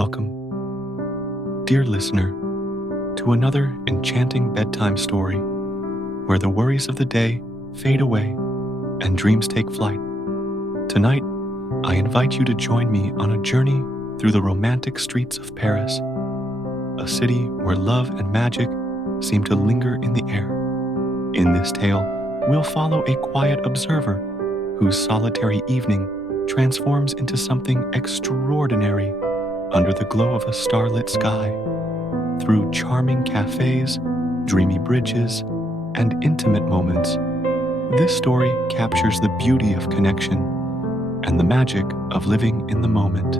Welcome, dear listener, to another enchanting bedtime story where the worries of the day fade away and dreams take flight. Tonight, I invite you to join me on a journey through the romantic streets of Paris, a city where love and magic seem to linger in the air. In this tale, we'll follow a quiet observer whose solitary evening transforms into something extraordinary under the glow of a starlit sky. Through charming cafes, dreamy bridges, and intimate moments, this story captures the beauty of connection and the magic of living in the moment.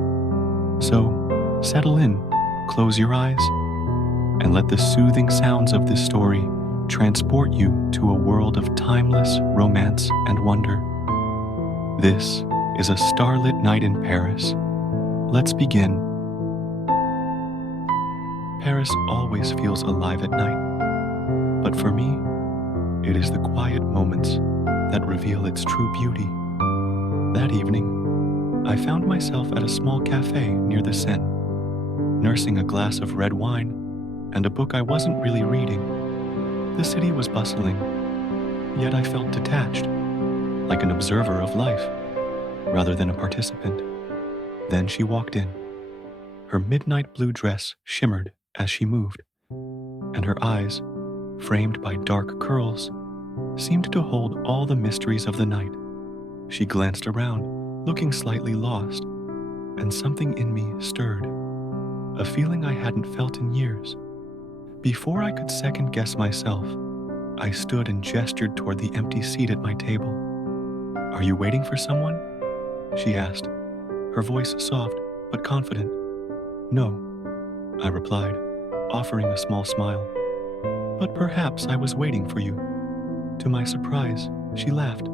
So, settle in, close your eyes, and let the soothing sounds of this story transport you to a world of timeless romance and wonder. This is a starlit night in Paris. Let's begin. Paris always feels alive at night, but for me, it is the quiet moments that reveal its true beauty. That evening, I found myself at a small cafe near the Seine, nursing a glass of red wine and a book I wasn't really reading. The city was bustling, yet I felt detached, like an observer of life, rather than a participant. Then she walked in. Her midnight blue dress shimmered as she moved, and her eyes, framed by dark curls, seemed to hold all the mysteries of the night. She glanced around, looking slightly lost, and something in me stirred, a feeling I hadn't felt in years. Before I could second-guess myself, I stood and gestured toward the empty seat at my table. "Are you waiting for someone?" she asked, her voice soft but confident. "No," I replied, offering a small smile. "But perhaps I was waiting for you." To my surprise, she laughed,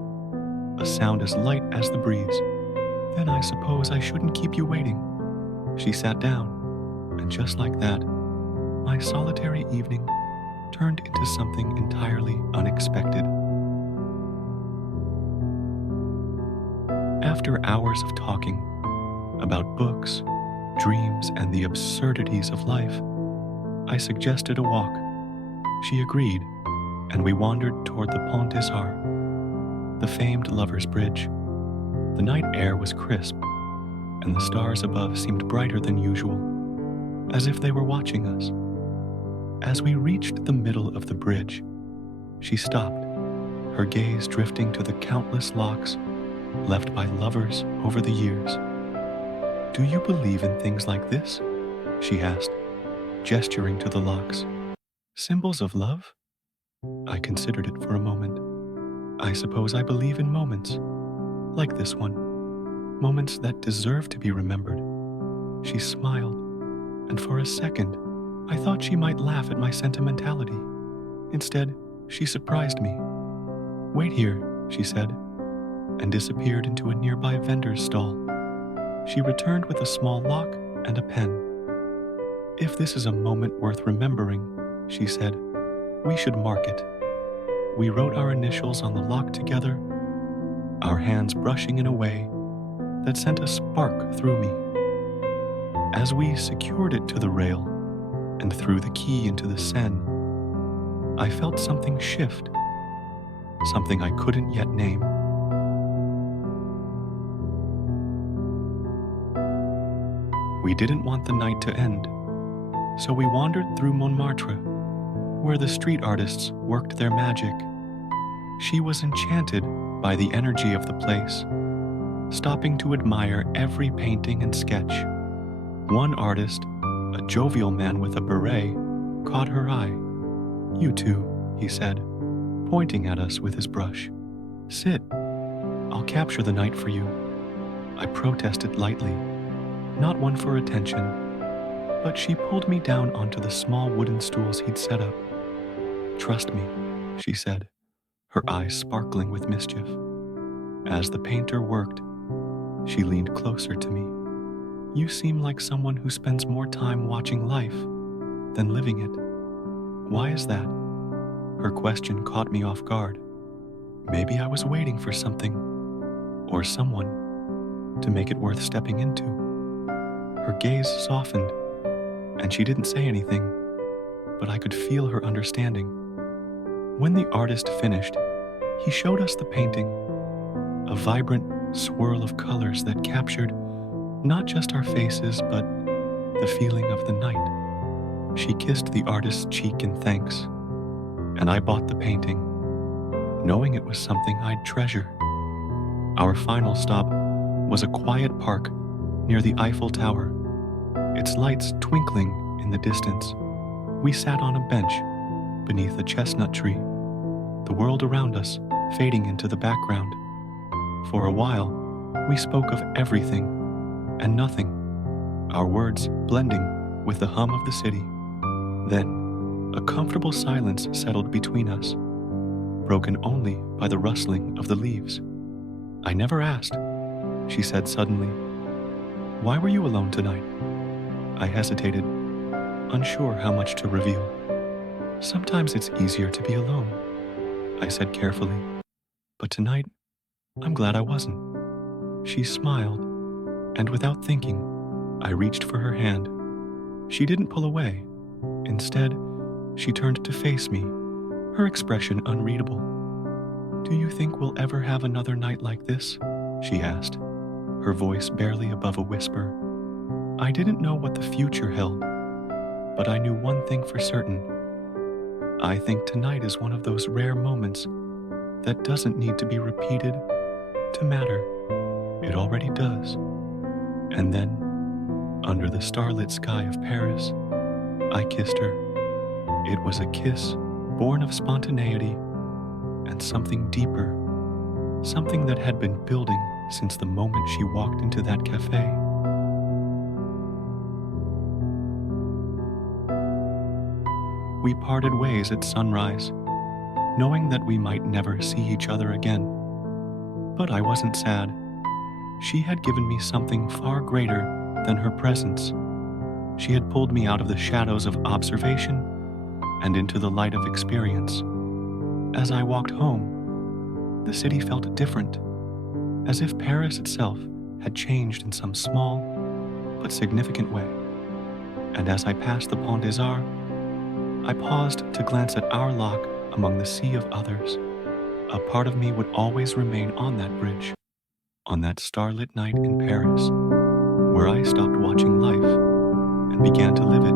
a sound as light as the breeze. "Then I suppose I shouldn't keep you waiting." She sat down, and just like that, my solitary evening turned into something entirely unexpected. After hours of talking about books, dreams, and the absurdities of life, I suggested a walk. She agreed, and we wandered toward the Pont, the famed Lover's Bridge. The night air was crisp, and the stars above seemed brighter than usual, as if they were watching us. As we reached the middle of the bridge, she stopped, her gaze drifting to the countless locks left by lovers over the years. "Do you believe in things like this?" she asked, gesturing to the locks. "Symbols of love?" I considered it for a moment. "I suppose I believe in moments, like this one, moments that deserve to be remembered." She smiled, and for a second, I thought she might laugh at my sentimentality. Instead, she surprised me. "Wait here," she said, and disappeared into a nearby vendor's stall. She returned with a small lock and a pen. "If this is a moment worth remembering," she said, "we should mark it." We wrote our initials on the lock together, our hands brushing in a way that sent a spark through me. As we secured it to the rail and threw the key into the Seine, I felt something shift, something I couldn't yet name. We didn't want the night to end, so we wandered through Montmartre, where the street artists worked their magic. She was enchanted by the energy of the place, stopping to admire every painting and sketch. One artist, a jovial man with a beret, caught her eye. "You too," he said, pointing at us with his brush. "Sit. I'll capture the night for you." I protested lightly, not one for attention, but she pulled me down onto the small wooden stools he'd set up. "Trust me," she said, her eyes sparkling with mischief. As the painter worked, she leaned closer to me. "You seem like someone who spends more time watching life than living it. Why is that?" Her question caught me off guard. Maybe I was waiting for something, or someone, to make it worth stepping into. Her gaze softened, and she didn't say anything, but I could feel her understanding. When the artist finished, he showed us the painting, a vibrant swirl of colors that captured not just our faces, but the feeling of the night. She kissed the artist's cheek in thanks, and I bought the painting, knowing it was something I'd treasure. Our final stop was a quiet park near the Eiffel Tower, its lights twinkling in the distance. We sat on a bench beneath a chestnut tree, the world around us fading into the background. For a while, we spoke of everything and nothing, our words blending with the hum of the city. Then, a comfortable silence settled between us, broken only by the rustling of the leaves. "I never asked," she said suddenly. "Why were you alone tonight?" I hesitated, unsure how much to reveal. "Sometimes it's easier to be alone," I said carefully. "But tonight, I'm glad I wasn't." She smiled, and without thinking, I reached for her hand. She didn't pull away. Instead, she turned to face me, her expression unreadable. "Do you think we'll ever have another night like this?" she asked, her voice barely above a whisper. I didn't know what the future held, but I knew one thing for certain. I think tonight is one of those rare moments that doesn't need to be repeated to matter. It already does. And then, under the starlit sky of Paris, I kissed her. It was a kiss born of spontaneity and something deeper, something that had been building since the moment she walked into that cafe. We parted ways at sunrise, knowing that we might never see each other again. But I wasn't sad. She had given me something far greater than her presence. She had pulled me out of the shadows of observation and into the light of experience. As I walked home, the city felt different, as if Paris itself had changed in some small but significant way. And as I passed the Pont des Arts, I paused to glance at our lock among the sea of others. A part of me would always remain on that bridge, on that starlit night in Paris, where I stopped watching life and began to live it.